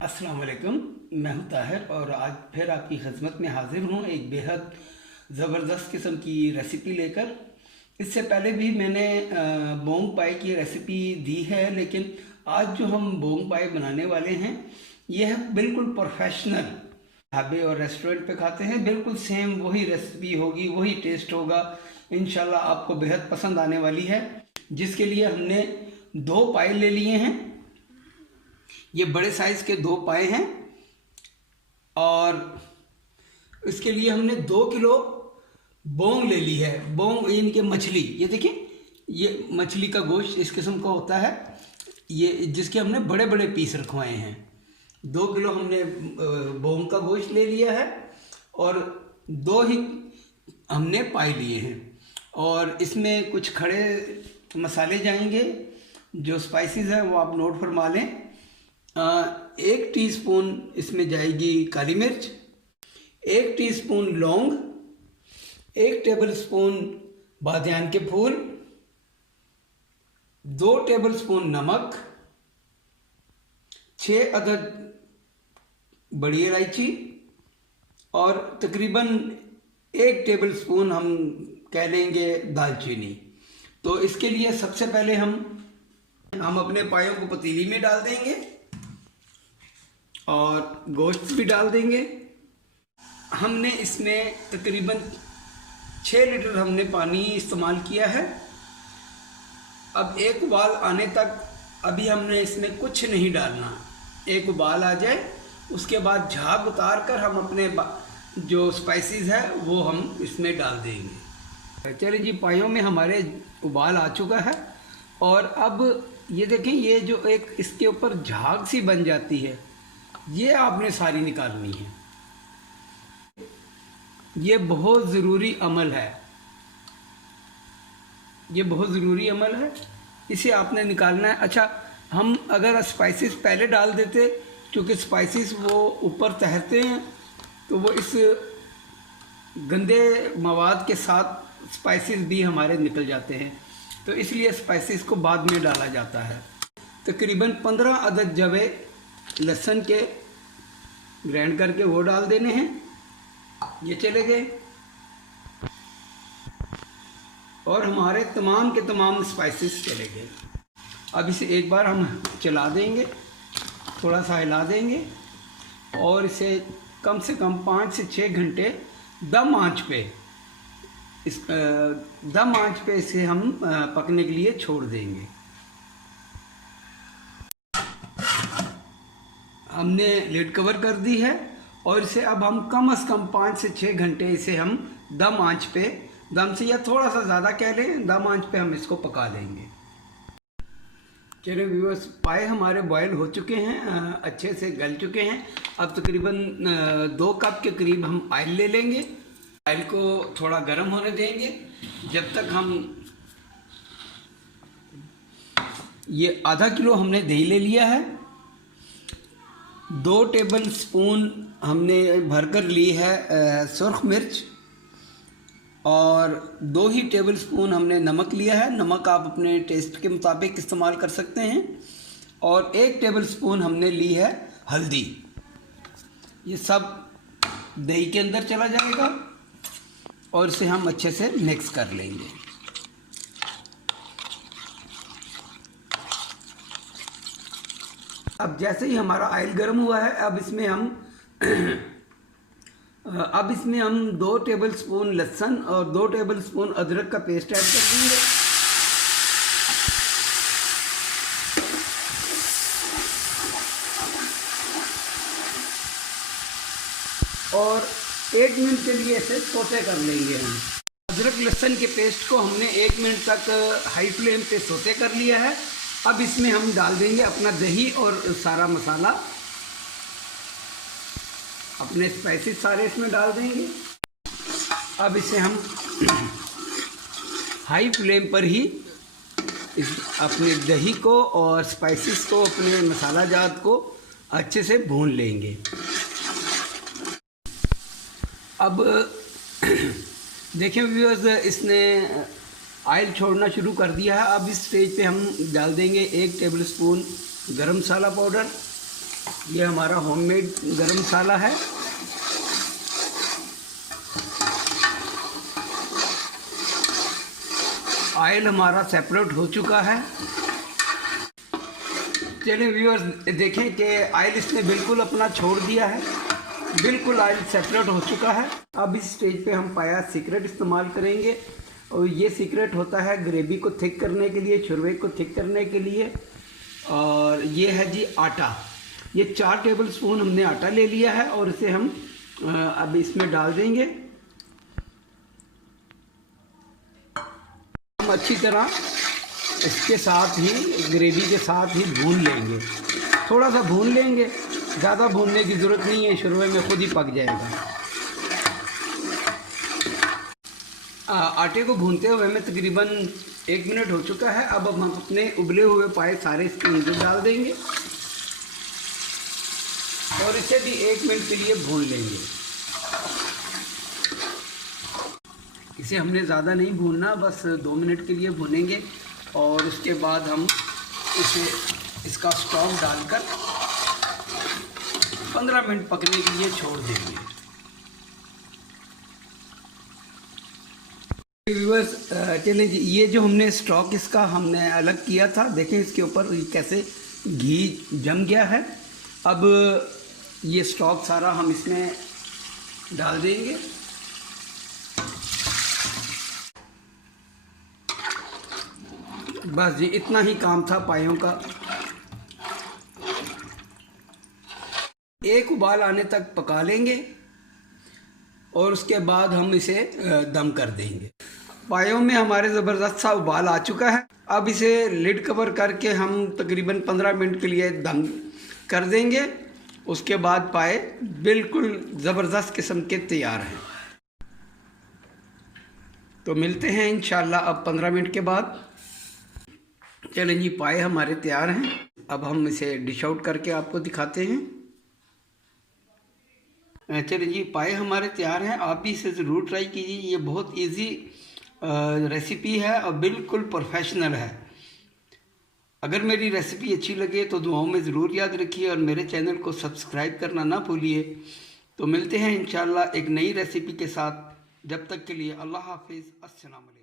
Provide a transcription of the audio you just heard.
अस्सलाम वालेकुम। मैं हूं ताहिर और आज फिर आपकी खिदमत में हाजिर हूं एक बेहद ज़बरदस्त किस्म की रेसिपी लेकर। इससे पहले भी मैंने बोंग पाई की रेसिपी दी है, लेकिन आज जो हम बोंग पाई बनाने वाले हैं यह बिल्कुल प्रोफेशनल ढाबे और रेस्टोरेंट पे खाते हैं। बिल्कुल सेम वही रेसिपी होगी, वही टेस्ट होगा। इंशाल्लाह आपको बेहद पसंद आने वाली है। जिसके लिए हमने 2 पाई ले लिए हैं। ये बड़े साइज के 2 पाए हैं और इसके लिए हमने 2 किलो बोंग ले ली है। बोंग यानी कि मछली, ये देखिए ये मछली का गोश्त इस किस्म का होता है, ये जिसके हमने बड़े बड़े पीस रखवाए हैं। 2 किलो हमने बोंग का गोश्त ले लिया है और 2 ही हमने पाई लिए हैं। और इसमें कुछ खड़े मसाले जाएंगे, जो स्पाइसेस हैं वो आप नोट फरमा लें। 1 टीस्पून इसमें जाएगी काली मिर्च, 1 टीस्पून लौंग, 1 टेबलस्पून बादियान के फूल, 2 टेबलस्पून नमक, 6 अदद बड़ी इलायची और तकरीबन 1 टेबलस्पून हम कह लेंगे दालचीनी। तो इसके लिए सबसे पहले हम अपने पायों को पतीली में डाल देंगे और गोश्त भी डाल देंगे। हमने इसमें तकरीबन 6 लीटर हमने पानी इस्तेमाल किया है। अब एक उबाल आने तक अभी हमने इसमें कुछ नहीं डालना। एक उबाल आ जाए उसके बाद झाग उतार कर हम अपने जो स्पाइसेस है वो हम इसमें डाल देंगे। चलिए जी, पायों में हमारे उबाल आ चुका है और अब ये देखें, ये जो एक इसके ऊपर झाग सी बन जाती है, ये आपने सारी निकालनी है। ये बहुत ज़रूरी अमल है, ये बहुत ज़रूरी अमल है, इसे आपने निकालना है। अच्छा, हम अगर स्पाइसेस पहले डाल देते, क्योंकि स्पाइसेस वो ऊपर तैरते हैं तो वो इस गंदे मवाद के साथ स्पाइसेस भी हमारे निकल जाते हैं, तो इसलिए स्पाइसेस को बाद में डाला जाता है। तकरीबन 15 अदद जवे लहसुन के ग्राइंड करके वो डाल देने हैं। ये चले गए और हमारे तमाम के तमाम स्पाइसेस चले गए। अब इसे एक बार हम चला देंगे, थोड़ा सा हिला देंगे और इसे कम से कम 5 से 6 घंटे दम आंच पे इसे हम पकने के लिए छोड़ देंगे। हमने लिड कवर कर दी है और इसे अब हम कम से कम 5 से 6 घंटे इसे हम दम आंच पे, दम से या थोड़ा सा ज़्यादा कह लें, दम आंच पे हम इसको पका लेंगे। चलिए व्यूअर्स, पाए हमारे बॉयल हो चुके हैं, अच्छे से गल चुके हैं। अब तकरीबन 2 कप के करीब हम ऑयल ले लेंगे। ऑयल को थोड़ा गर्म होने देंगे जब तक हम, ये आधा किलो हमने दही ले लिया है, 2 टेबल स्पून हमने भरकर ली है सुर्ख मिर्च और 2 ही टेबल स्पून हमने नमक लिया है। नमक आप अपने टेस्ट के मुताबिक इस्तेमाल कर सकते हैं। और 1 टेबल स्पून हमने ली है हल्दी। ये सब दही के अंदर चला जाएगा और इसे हम अच्छे से मिक्स कर लेंगे। अब जैसे ही हमारा ऑयल गर्म हुआ है, अब इसमें हम 2 टेबल स्पून लहसुन और 2 टेबल स्पून अदरक का पेस्ट ऐड कर देंगे। और 1 मिनट के लिए इसे सोते कर लेंगे हम। अदरक लहसुन के पेस्ट को हमने 1 मिनट तक हाई फ्लेम पे सोते कर लिया है। अब इसमें हम डाल देंगे अपना दही और सारा मसाला, अपने स्पाइसेस सारे इसमें डाल देंगे। अब इसे हम हाई फ्लेम पर ही अपने दही को और स्पाइसेस को, अपने मसाला जात को अच्छे से भून लेंगे। अब देखिए व्यूअर्स, इसने ऑयल छोड़ना शुरू कर दिया है। अब इस स्टेज पे हम डाल देंगे 1 टेबल स्पून गरम मसाला पाउडर, ये हमारा होममेड गरम मसाला है। ऑयल हमारा सेपरेट हो चुका है। चलिए व्यूअर्स, देखें कि ऑयल इसने बिल्कुल अपना छोड़ दिया है, बिल्कुल ऑयल सेपरेट हो चुका है। अब इस स्टेज पे हम पाया सीक्रेट इस्तेमाल करेंगे, और ये सीक्रेट होता है ग्रेवी को थिक करने के लिए, शुरवे को थिक करने के लिए। और ये है जी आटा। ये 4 टेबल स्पून हमने आटा ले लिया है, और इसे हम अब इसमें डाल देंगे। हम अच्छी तरह इसके साथ ही, ग्रेवी के साथ ही भून लेंगे। थोड़ा सा भून लेंगे, ज़्यादा भूनने की ज़रूरत नहीं है, शुरू में खुद ही पक जाएगा। आटे को भूनते हुए हमें तकरीबन 1 मिनट हो चुका है। अब हम अपने उबले हुए पाए सारे इसके अंदर डाल देंगे, और इसे भी 1 मिनट के लिए भून लेंगे। इसे हमने ज़्यादा नहीं भूनना, बस 2 मिनट के लिए भूनेंगे, और उसके बाद हम इसका स्टॉक डालकर 15 मिनट पकने के लिए छोड़ देंगे। व्यूअर्स, चलिए जी, ये जो हमने स्टॉक इसका हमने अलग किया था, देखें इसके ऊपर कैसे घी जम गया है। अब ये स्टॉक सारा हम इसमें डाल देंगे। बस जी, इतना ही काम था पायों का। एक उबाल आने तक पका लेंगे, और उसके बाद हम इसे दम कर देंगे। पायों में हमारे ज़बरदस्त सा उबाल आ चुका है। अब इसे लिड कवर करके हम तकरीबन 15 मिनट के लिए दम कर देंगे। उसके बाद पाए बिल्कुल ज़बरदस्त किस्म के तैयार हैं। तो मिलते हैं इंशाल्लाह अब 15 मिनट के बाद। चलें जी, पाए हमारे तैयार हैं। अब हम इसे डिश आउट करके आपको दिखाते हैं। चलिए जी, पाए हमारे तैयार हैं। आप भी इसे ज़रूर ट्राई कीजिए। ये बहुत इजी रेसिपी है और बिल्कुल प्रोफेशनल है। अगर मेरी रेसिपी अच्छी लगे तो दुआओं में ज़रूर याद रखिए, और मेरे चैनल को सब्सक्राइब करना ना भूलिए। तो मिलते हैं इंशाल्लाह एक नई रेसिपी के साथ। जब तक के लिए अल्लाह हाफिज़, अस्सलाम वालेकुम।